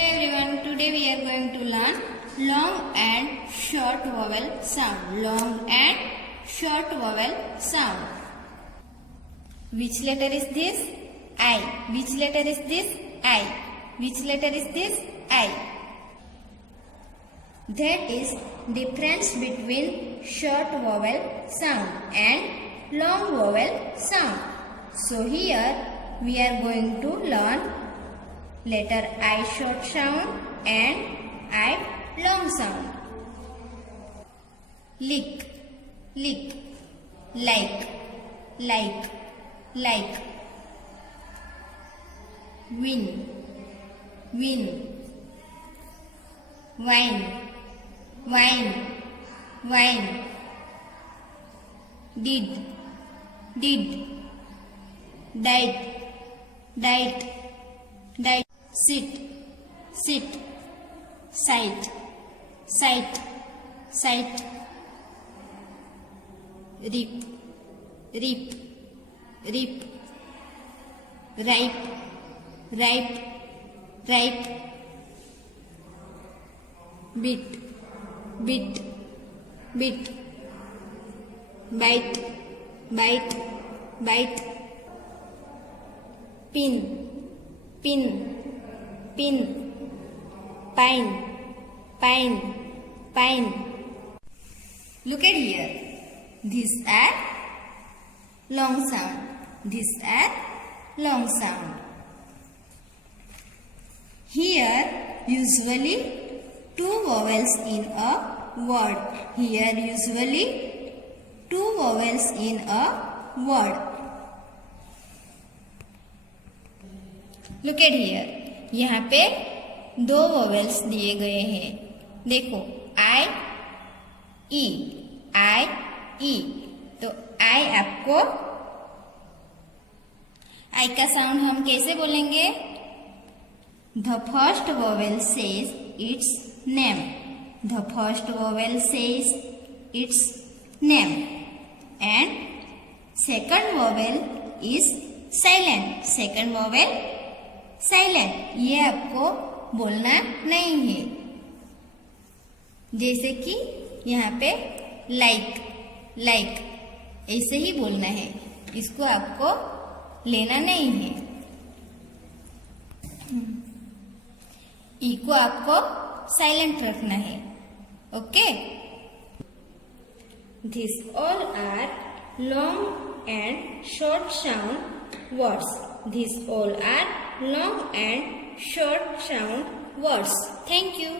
Hello everyone, today we are going to learn long and short vowel sound. Long and short vowel sound. Which letter is this? I. Which letter is this? I. Which letter is this? I. That is difference between short vowel sound and long vowel sound. So here we are going to learn letter I short sound and I long sound. Lick, lick, like, like. Win, win. Wine, wine. Did, died. Sit, sight. Rip, ripe. Bit. Bite. Pin. Pine. Look at here. These are long sound. These are long sound. Here usually two vowels in a word. Here usually two vowels in a word. Look at here. यहाँ पे दो vowels दिए गए हैं. देखो आई ई. तो आई आपको आई का साउंड हम कैसे बोलेंगे? The first vowel says it's name. The first vowel says it's name and second vowel is silent. Second vowel silent. ये आपको बोलना नहीं है. जैसे कि यहाँ पे लाइक ऐसे ही बोलना है. इसको आपको लेना नहीं है. ई को आपको साइलेंट रखना है. Okay. This all are long and short sound words. These all are long and short sound words. Thank you.